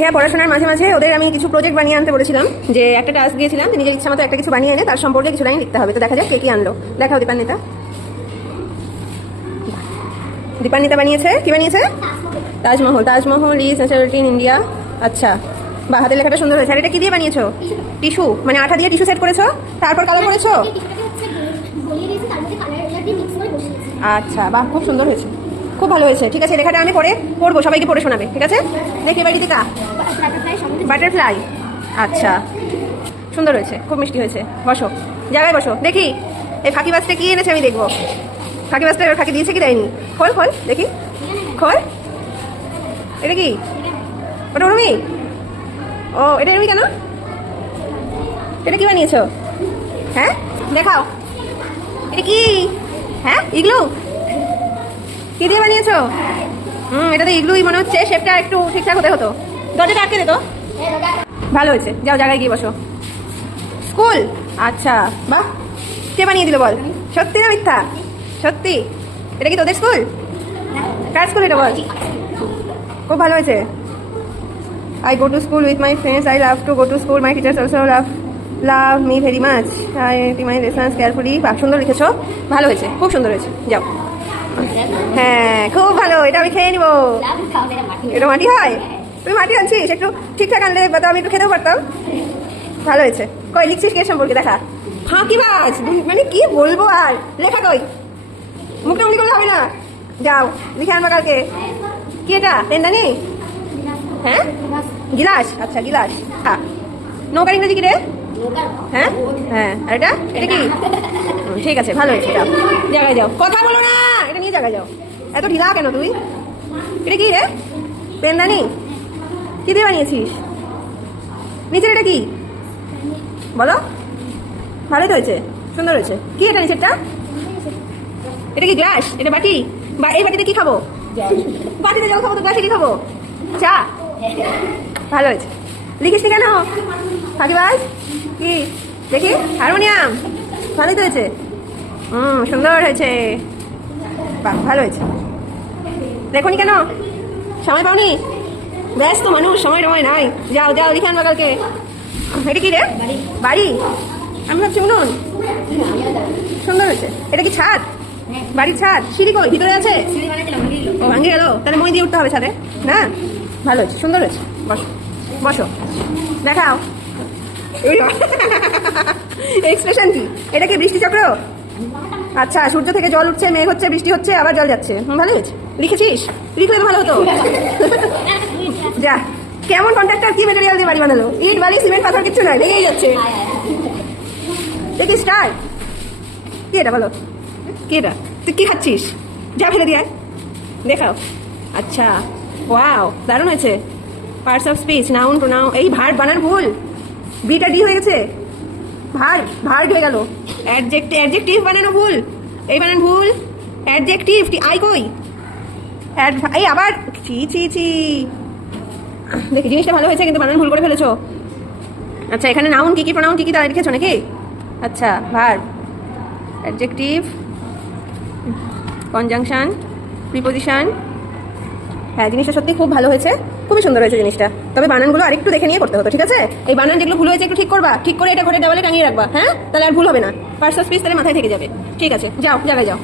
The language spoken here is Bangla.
হ্যাঁ, পড়াশোনার মাঝে মাঝে ওদের আমি কিছু প্রজেক্ট বানিয়ে আনতে বলেছিলাম, যে একটা টাস্ক দিয়েছিলাম যে নিজের ইচ্ছা মতো একটা কিছু বানিয়ে এনে তার সম্পর্কে কিছু লাইন লিখতে হবে। তো দেখা যাক কে কি আনলো। দেখাও দীপান্বিতা। দীপান্বিতা বানিয়েছে, কি বানিয়েছে? Taj Mahal. Taj Mahal is naturality in India. আচ্ছা, বা হাতের লেখাটা সুন্দর হয়েছে। আর এটা কি দিয়ে বানিয়েছো? টিস্যু, মানে আঠা দিয়ে টিস্যু সেট করেছো, তারপর কালার করেছো? আচ্ছা, বাহ, খুব সুন্দর হয়েছে, খুব ভালো হয়েছে। ঠিক আছে, লেখাটা আমি পরে পড়বো, সবাইকে পড়ে শোনাবে। ঠিক আছে, দেখি এবার ঋতিকা। বাটারফ্লাই। আচ্ছা, সুন্দর হয়েছে, খুব মিষ্টি হয়েছে। বসো, জায়গায় বসো। দেখি এই ফাঁকি বাজটা কি এনেছে, আমি দেখবো। ফাঁকি বাজটা ফাঁকি দিয়েছে কি দেয়নি? খোল খোল দেখি, খোল। এটা কি? ওটা উর্মি? ও, এটা উর্মি কেন? এটা কি বানিয়েছো? হ্যাঁ, দেখাও। এটা কি? হ্যাঁ, ইগলু? কি দিয়ে বানিয়েছো? এটা তো ইগলুই মনে হচ্ছে। শেপটা একটু ঠিকঠাক হতে হতো। দরজাটা আটকে দে তো। ভালো হয়েছে, যাও জায়গায় গিয়ে বসো। স্কুল? আচ্ছা, বাহ, কে বানিয়ে দিল বল? সত্যি না মিথ্যা? সত্যি? এটা কি তোদের স্কুল? কার স্কুল এটা বল? খুব ভালো হয়েছে। I go to school with my friends. I love to go to school. My teachers also love me very much. I take my lessons carefully. বাহ, সুন্দর লিখেছো, ভালো হয়েছে, খুব সুন্দর হয়েছে। যাও। হ্যাঁ, খুব ভালো, এটা আমি খেয়ে নিবো। এটা মাটি হয়? তুই মাটি আনছিস? একটু ঠিকঠাক আনলে তো আমি একটু খেতেও পারতাম। ভালো হয়েছে। কই লিখছিস কে সম্পর্কে? দেখা। ফাঁকিবাজ, মানে কি বলবো আর। লেখা কই? মুখটা উনি করলে হবে না। যাও, লিখে আনবা কালকে। কি এটা? পেনদানি? হ্যাঁ, গিলাস। আচ্ছা, গিলাস। হ্যাঁ, নৌকার ইংরেজি কি রে? হ্যাঁ হ্যাঁ, আর এটা? এটা কি? ঠিক আছে, ভালো হয়েছে। যাও জায়গায় যাও, কথা বলো না, এটা নিয়ে জায়গায় যাও। এত ঢিলা কেন তুই? এটা কি রে? পেনদানি? কি দিয়ে বানিয়েছিস? নিচের এটা কি বলো? ভালোই তো হয়েছে, সুন্দর হয়েছে। কি এটা নিচেরটা? এটা কি গ্লাস? এটা বাটি? বা এই বাটিতে কি খাবো? বাটিতে জল খাবো, তো গ্লাসে কি খাবো? চা। ভালো হয়েছে। লিখিস নি কেন ফাঁকিবাজ? কি দেখি? হারমোনিয়াম। ভালোই তো হয়েছে, সুন্দর হয়েছে। বাহ, ভালো হয়েছে। দেখোনি কেন? সময় পাওনি? ব্যস্ত মানুষ, সময় টময় নাই। যাও যাও, লিখে আনবা কালকে। এটা কি রে? বাড়ি? আমি ভাবছি উনুন। সুন্দর হয়েছে। এটা কি ছাদ? বাড়ির ছাদ? সিঁড়ি কই? ভিতরে আছে? ও, ভাঙে গেল, তাহলে মই দিয়ে উঠতে হবে ছাদে না? ভালো হয়েছে, সুন্দর হয়েছে। বসো বসো, দেখাও। এক্সপ্রেশন কি? এটা কি বৃষ্টি চক্র? আচ্ছা, সূর্য থেকে জল উঠছে, মেঘ হচ্ছে, বৃষ্টি হচ্ছে, আবার জল যাচ্ছে। ভালো হয়েছে। লিখেছিস? লিখলে তো ভালো হতো। যা, কেমন কন্ট্রাক্টর কি মেটেরিয়াল দিয়ে বাড়ি বানালো? ইট, বালি, সিমেন্ট, পাথর কিচ্ছু নয়, লেগেই যাচ্ছে। দেখি স্টার। কি এটা বলো? কি এটা? তুই কি খাচ্ছিস? যা ফেলে দিয়ে দেখাও। আচ্ছা, ওয়াও, দারুণ হয়েছে। Parts of speech, noun, pronoun. এই ভার্ব বানান ভুল, বিটা ডি হয়ে গেছে। ভার্ব হয়ে গেল। অ্যাডজেক্টিভ বানানো ভুল, এই বানান ভুল। অ্যাডজেক্টিভ আই কই? এই আবার ছি ছি ছি। দেখি জিনিসটা ভালো হয়েছে, কিন্তু বানান ভুল করে ফেলেছো। আচ্ছা, এখানে নাউন কি কি, প্রোনাউন কি কি তা লিখেছো নাকি? আচ্ছা, ভার্ব, অ্যাডজেক্টিভ, কনজাংশন, প্রিপোজিশন। হ্যাঁ, জিনিসটা সত্যি খুব ভালো হয়েছে, খুবই সুন্দর হয়েছে জিনিসটা। তবে বানানগুলো আরেকটু দেখে নিয়ে করতে হতো। ঠিক আছে, এই বানান যেগুলো ভুল হয়েছে একটু ঠিক করবা, ঠিক করে এটা ঘরে দেওয়ালে টাঙিয়ে রাখবা। হ্যাঁ, তাহলে আর ভুল হবে না। পার্টস অফ স্পিচ তাহলে মাথায় থেকে যাবে। ঠিক আছে, যাও জায়গায় যাও।